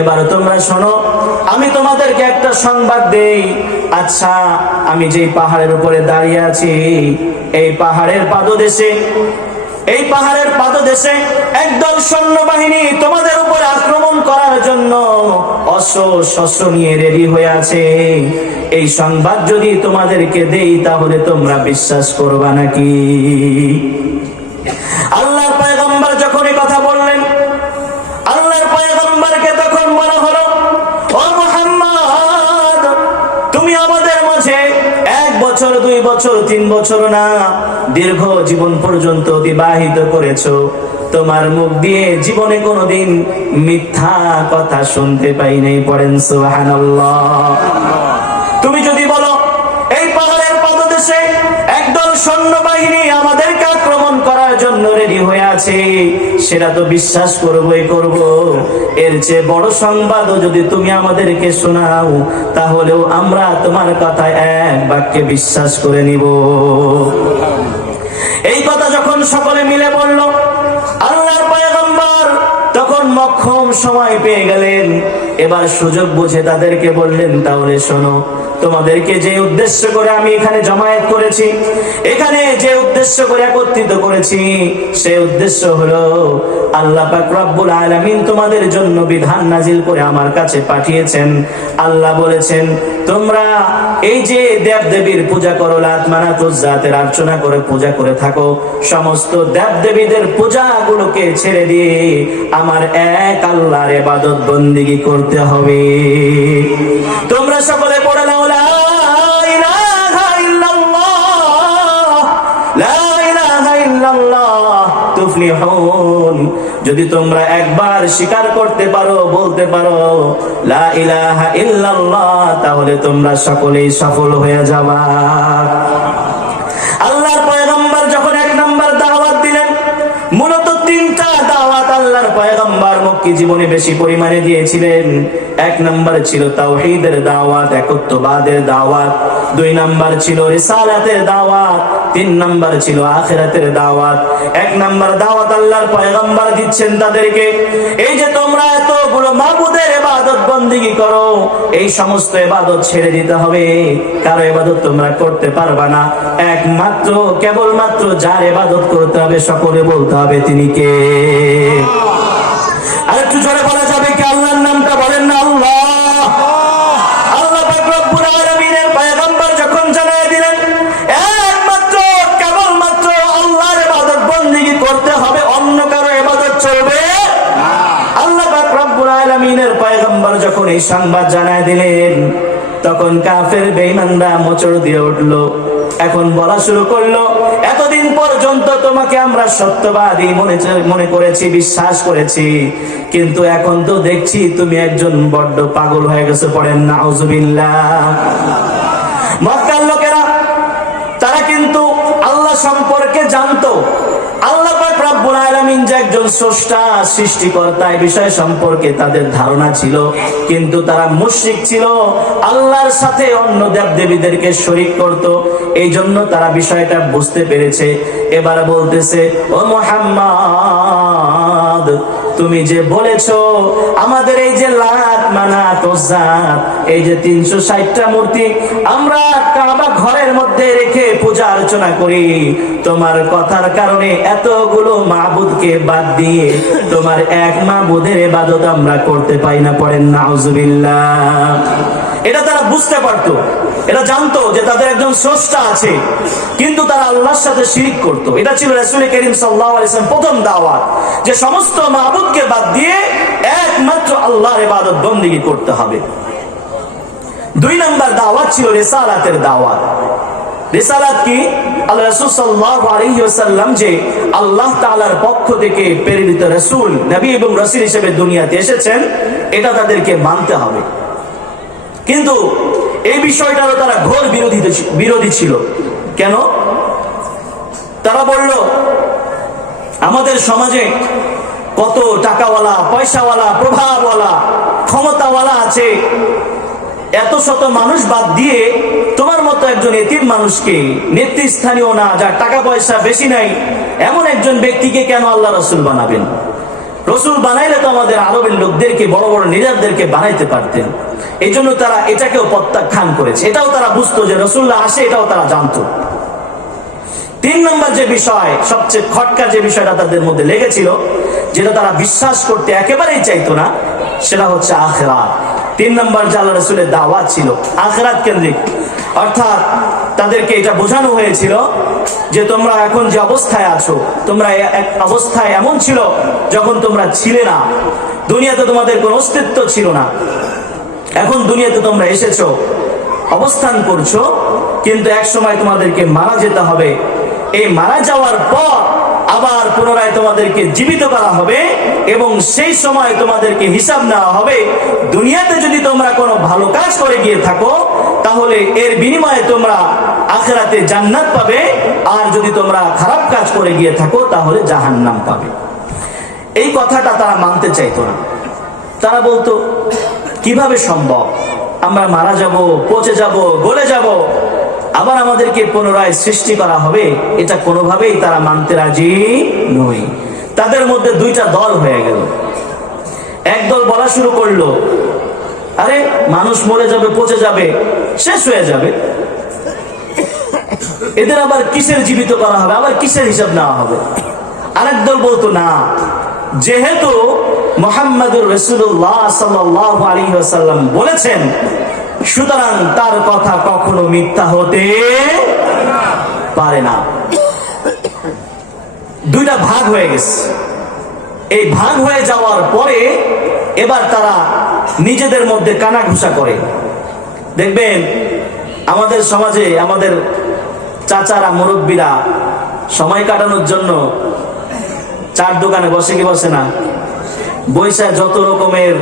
এবার তোমরা শোনো, আমি তোমাদেরকে একটা সংবাদ দেই। আচ্ছা, আমি যেই পাহাড়ের উপরে দাঁড়িয়ে আছি, এই পাহাড়ের পাদদেশে একদল সৈন্যবাহিনী তোমাদের উপরে আক্রমণ করার জন্য অস্ত্র শস্ত্র নিয়ে রেডি হয়ে আছে। এই সংবাদ যদি তোমাদেরকে দেই, তাহলে তোমরা বিশ্বাস করবা নাকি? আল্লাহর পয়গম্বর যখন এই কথা বললেন, আল্লাহর পয়গম্বরকে তখন বলা হলো, ও মুহাম্মদ, তুমি আমাদের মাঝে 1 বছর 2 বছর 3 বছর না, দীর্ঘ জীবন পর্যন্ত অতিবাহিত করেছো। তোমার মুখ দিয়ে জীবনে কোনোদিন মিথ্যা কথা শুনতে পাই নাই। পড়েন সুবহানাল্লাহ। তুমি যদি বলো এই পাহাড়ের পাদদেশে একদল সৈন্যবাহিনী আমাদেরকে আক্রমণ করার জন্য রেডি হয়ে আছে, সেটা তো বিশ্বাস করবই করব। এর চেয়ে বড় সংবাদও যদি তুমি আমাদেরকে শোনাও, তাহলেও আমরা তোমার কথায় এক বাক্যে বিশ্বাস করে নিব। এই কথা যখন সকলে মিলে বলল, আল্লাহর পয়গম্বর তখন মক্ষম সময় পেয়ে গেলেন। এবার সুযোগ বুঝে তাদেরকে বললেন, তাহলে শোনো, তোমাদেরকে যে উদ্দেশ্য করে আমি এখানে জমায়েত করেছি, এখানে যে উদ্দেশ্য করে একত্রিত করেছি, সেই উদ্দেশ্য হলো আল্লাহ পাক রব্বুল আলামিন তোমাদের জন্য বিধান নাজিল করে আমার কাছে পাঠিয়েছেন। আল্লাহ বলেছেন, তোমরা এই যে দেবদেবীর পূজা করো, লাত মানাত উজ্জাতের অর্চনা করে পূজা করে থাকো, সমস্ত দেবদেবীদের পূজাগুলোকে ছেড়ে দিয়ে আমার এক আল্লাহর ইবাদত বন্দেগী করতে হবে। তোমরা সকলে পড়ে নাও, লা ইলাহা ইল্লাল্লাহ, লা ইলাহা ইল্লাল্লাহ তুফলিহুন। যদি তোমরা একবার স্বীকার করতে পারো, বলতে পারো লা ইলাহা ইল্লাল্লাহ, তাহলে তোমরা সকলেই সফল হয়ে যাবা। আল্লাহর পয়গম্বর যখন 1 নাম্বার দাওয়াত দিলেন, মূলত 3টা দাওয়াত আল্লাহর পয়গম্বর মক্কি জীবনে বেশি পরিমাণে দিয়েছিলেন। 1 নাম্বার ছিল তাওহীদের দাওয়াত, একত্ববাদের দাওয়াত। 2 নাম্বার ছিল রিসালাতের দাওয়াত। 3 নাম্বার ছিল আখিরাতের দাওয়াত। 1 নাম্বার দাওয়াত আল্লাহর পয়গম্বর দিচ্ছেন তাদেরকে, এই যে তোমরা এতগুলো মাবুদের ইবাদত বন্দেগী করো, এই সমস্ত ইবাদত ছেড়ে দিতে হবে। কারো ইবাদত তোমরা করতে পারবা না, একমাত্র কেবলমাত্র যার ইবাদত করতে হবে, সকলে বলতে হবে তিনি কে? আর একটু জোরে বলা যাবে কি? আল্লাহর নামটা বলেন না, আল্লাহ। আল্লাহ পাক রব্বুল আলামিনের পয়গম্বর যখন জানায় দিলেন একমাত্র কেবলমাত্র আল্লাহর ইবাদত বন্দেগী করতে হবে, অন্য কারো ইবাদত চলবে না। আল্লাহ পাক রব্বুল আলামিনের পয়গম্বর যখন এই সংবাদ জানায় দিলেন, তখন কাফের বেঈমানরা মোচড় দিয়ে উঠলো। এখন বলা শুরু করলো, এতদিন পর্যন্ত তোমাকে আমরা সত্যবাদী মনে করেছি, বিশ্বাস করেছি, কিন্তু এখন তো দেখছি তুমি একজন বড্ড পাগল হয়ে গেছো। পড়েন নাউজুবিল্লাহ। মক্কার লোকেরা তারা কিন্তু আল্লাহ সম্পর্কে জানতো, আল্লাহ পাক রব্বুল আলামিন যে একজন স্রষ্টা, সৃষ্টিকর্তা, এই বিষয় সম্পর্কে তাদের ধারণা ছিল, কিন্তু তারা মুশরিক ছিল, আল্লাহর সাথে অন্য দেবদেবীদেরকে শরীক করত। এই জন্য তারা বিষয়টা বুঝতে পেরেছে। এবার বলতেছে, ও মুহাম্মদ, তুমি যে বলেছো আমাদের এই যে লাত মানাত উজ্জাত, এই যে 360টা মূর্তি আমরা কাবা ঘরের মধ্যে রেখে পূজা অর্চনা করি, তোমার কথার কারণে এতগুলো মাবুদকে বাদ দিয়ে তোমার এক মাবুদের ইবাদত আমরা করতে পাই না। পড়েন নাউজুবিল্লাহ। এটা তারা বুঝতে পারতো, এটা জানতো যে তাদের একজন স্রষ্টা আছে, কিন্তু তারা আল্লাহর সাথে শিরক করত। এটা ছিল রাসূল করিম সাল্লাল্লাহু আলাইহি ওয়াসাল্লাম প্রথম দাওয়াত, যে সমস্ত মাবুদকে বাদ দিয়ে একমাত্র আল্লাহর ইবাদত বন্দেগী করতে হবে। 2 নাম্বার দাওয়াত ছিল রিসালাতের দাওয়াত। রিসালাত কি? আল্লাহ রাসূল সাল্লাল্লাহু আলাইহি ওয়াসাল্লাম যে আল্লাহ তাআলার পক্ষ থেকে প্রেরিত রাসূল, নবী এবং রাসূল হিসেবে দুনিয়াতে এসেছেন, এটা তাদেরকে মানতে হবে। কিন্তু এই বিষয়টারও তারা ঘোর বিরোধী ছিল। কেন? তারা বলল, আমাদের সমাজে কত টাকাওয়ালা, পয়সাওয়ালা, প্রভাবওয়ালা, ক্ষমতাওয়ালা আছে, এত শত মানুষ বাদ দিয়ে তোমার মতো একজন এতিম মানুষকে, নেতৃস্থানীয় না, যার টাকা পয়সা বেশি নাই, এমন একজন ব্যক্তিকে কেন আল্লাহ রাসূল বানাবেন? রসুল বানাইলে তো আমাদের আরবের লোকদেরকে, বড় বড় লিডারদেরকে বানাইতে পারতেন। এই জন্য তারা এটাকেও প্রত্যাখ্যান করেছে। এটাও তারা বুঝতো যে রসুল্লাহ আসে, এটাও তারা জানতো। 3 নম্বর যে বিষয়, সবচেয়ে খটকা যে বিষয়টা তাদের মধ্যে লেগেছিল, যেটা তারা বিশ্বাস করতে একেবারেই চাইতো না, সেটা হচ্ছে আখিরাত। 3 নম্বর যে আল্লাহ রাসূলের দাওয়াত ছিল আখিরাত কেন্দ্রিক। অর্থাৎ তাদেরকে এটা বোঝানো হয়েছিল যে তোমরা এখন যে অবস্থায় আছো, তোমরা এক অবস্থায় এমন ছিল যখন তোমরা ছিলে না, দুনিয়াতে তোমাদের কোনো অস্তিত্ব ছিল না। এখন দুনিয়াতে তোমরা এসেছো, অবস্থান করছো, কিন্তু এক সময় তোমাদেরকে মারা যেতে হবে। এই মারা যাওয়ার পর আবার পুনরায় তোমাদেরকে জীবিত করা হবে এবং সেই সময় তোমাদেরকে হিসাব নেওয়া হবে। দুনিয়াতে যদি তোমরা কোনো ভালো কাজ করে গিয়ে থাকো, তাহলে এর বিনিময়ে তোমরা আখিরাতে জান্নাত পাবে, আর যদি তোমরা খারাপ কাজ করে গিয়ে থাকো তাহলে জাহান্নাম পাবে। এই কথাটা তারা মানতে চাইতো না। তারা বলতো কিভাবে সম্ভব, আমরা মারা যাব, পচে যাব, গলে যাব, আবার আমাদেরকে পুনরায় সৃষ্টি করা হবে? এটা কোনোভাবেই তারা মানতে রাজি নয়। তাদের মধ্যে 2টা দল হয়ে গেল। এক দল বলা শুরু করলো, আরে মানুষ মরে যাবে, পচে যাবে, শেষ হয়ে যাবে, এদের আবার কিসের জীবিত করা হবে, আবার কিসের হিসাব নেওয়া হবে? আরেক দল বলতো না, যেহেতু মুহাম্মদুর রাসূলুল্লাহ সাল্লাল্লাহু আলাইহি ওয়াসাল্লাম বলেছেন, সুতরাং তার কথা কখনো মিথ্যা হতে পারে না। 2টা ভাগ হয়ে গেছে। এই ভাগ হয়ে যাওয়ার পরে এবার তারা নিজেদের মধ্যে কানাঘুষা করে। দেখবেন আমাদের সমাজে আমাদের চাচারা, মুরব্বীরা সময় কাটানোর জন্য চার দোকানে বসে কি বসে না, বৈশা যত রকমের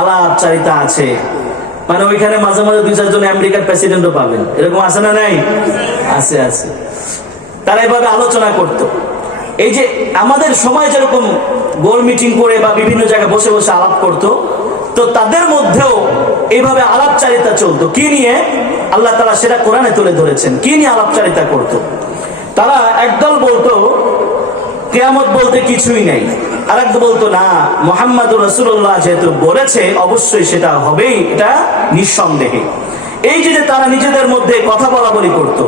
আলাপচারিতা আছে, মানে ওইখানে মাঝে মাঝে 2-4 জন আমেরিকার প্রেসিডেন্টও পাবেন, এরকম আছে না নাই? আছে আছে। তারা এভাবে আলোচনা করত। এই যে আমাদের সময় যেরকম গোল মিটিং করে বা বিভিন্ন জায়গায় বসে বসে আলাপ করত, তো তাদের মধ্যেও এইভাবে আলাপচারিতা চলতো। কি নিয়ে? আল্লাহ তাআলা সেটা কোরআনে তুলে ধরেছেন। কি নিয়ে আলাপচারিতা করত? তারা একদল বলতো কিয়ামত বলতে কিছুই নাই, আরেকদল বলতো না, মুহাম্মদুর রাসূলুল্লাহ যেহেতু বলেছে অবশ্যই সেটা হবেই, এটা নিঃসন্দেহে। এই যে তারা নিজেদের মধ্যে কথা বলা বলি করতো,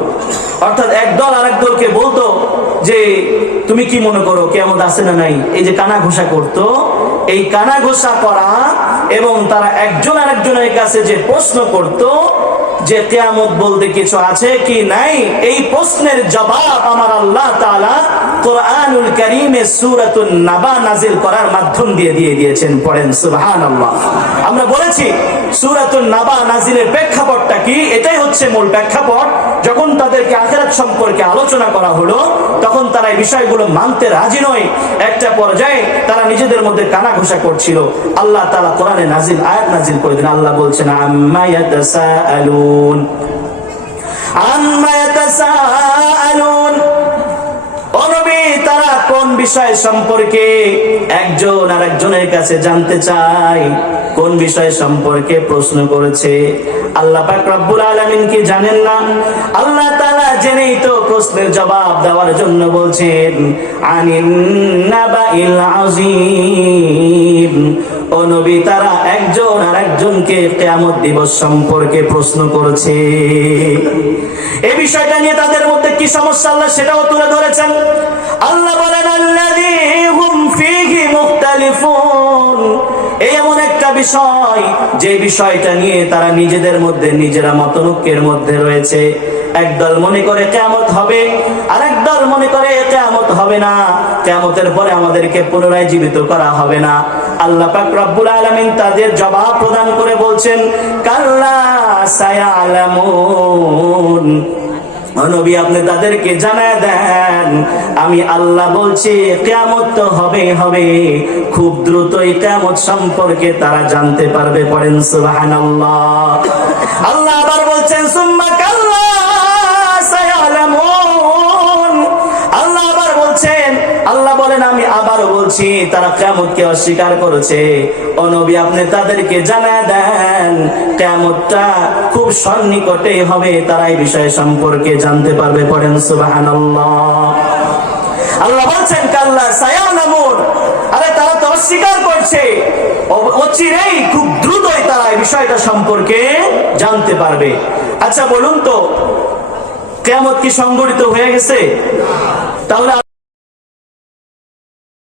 অর্থাৎ একদল আরেক দলকে বলতো যে তুমি কি মনে করো কিয়ামত আছে না নাই, এই যে কানাঘোষা করতো। এই কানাঘোষা করা এবং তারা একজন আরেকজনের কাছে যে প্রশ্ন করত যে কিয়ামত বলতে কিছু আছে কি নাই, এই প্রশ্নের জবাব আমার আল্লাহ তাআলা কোরআনুল কারীমে সূরাতুন নাবা নাযিল করার মাধ্যম দিয়ে দিয়েছেন। পড়েন সুবহানাল্লাহ। আমরা বলেছি সূরাতুন নাবা নাযিলের প্রেক্ষাপটটা কি, এটাই হচ্ছে মূল প্রেক্ষাপট। যখন তাদেরকে আখিরাত সম্পর্কে আলোচনা করা হলো, তখন তারা এই বিষয়গুলো মানতে রাজি নয়। একটা পর্যায়ে তারা নিজেদের মধ্যে কানাঘুষা করছিল। আল্লাহ তাআলা কোরআনে আয়াত নাযিল করে দিলেন। আল্লাহ বলছেন আম্মা ইয়াতাসাআলুন, আম্মা ইয়াতাসাআলুন। ও নবী, তারা কোন বিষয় সম্পর্কে একজন আরেকজনের কাছে জানতে চায়, কোন বিষয় সম্পর্কে প্রশ্ন করেছে? আল্লাহ পাক রব্বুল আলামিন কি জানেন না? আল্লাহ তাআলা জেনেই তো প্রশ্নের জবাব দেওয়ার জন্য বলছেন আনিন নাবাইল আযীম। ও নবী, তারা একজন আরেকজনকে কিয়ামত দিবস সম্পর্কে প্রশ্ন করেছে। এই বিষয়টা নিয়ে তাদের মধ্যে কি সমস্যা আল্লাহ সেটাও তুলে ধরেছেন। আল্লাহ বলেন আল্লাযী হুম ফীহি মুখতালিফুন। এই এমন একটা বিষয়, যে বিষয়টা নিয়ে তারা নিজেদের মধ্যে নিজেরা মতনৈক্যের মধ্যে রয়েছে। একদল মনে করে কিয়ামত হবে, আরেক দল মনে করে কিয়ামত হবে না, কিয়ামতের পরে আমাদেরকে পুনরায় জীবিত করা হবে না। আল্লাহ পাক রব্বুল আলামিন তাদের জবাব প্রদান করে বলছেন কাল্লা সায়ালামুন। নবী, আপনি তাদেরকে জানায় দেন আমি আল্লাহ বলছি কিয়ামত তো হবে হবে, খুব দ্রুতই কিয়ামত সম্পর্কে তারা জানতে পারবে। পড়েন সুবহানাল্লাহ। আল্লাহ আবার বলছেন সুম্মা কাল্লা সায়ালামুন। আল্লাহ আবার বলছেন, আল্লাহ বলেন আমি আবারও বলছি তারা কিয়ামতকে অস্বীকার করেছে। ও নবী, আপনি তাদেরকে জানায় দেন কিয়ামতটা খুব সন্নিকটেই হবে, তারা এই বিষয় সম্পর্কে জানতে পারবে। পড়েন সুবহানাল্লাহ। আল্লাহ বলছেন কাল্লা সায়ালামুন। আরে অস্বীকার করছে, অচিরেই খুব দ্রুতই তারা এই বিষয়টা সম্পর্কে জানতে পারবে। আচ্ছা বলুন তো, কিয়ামত কি সংঘটিত হয়ে গেছে? তাহলে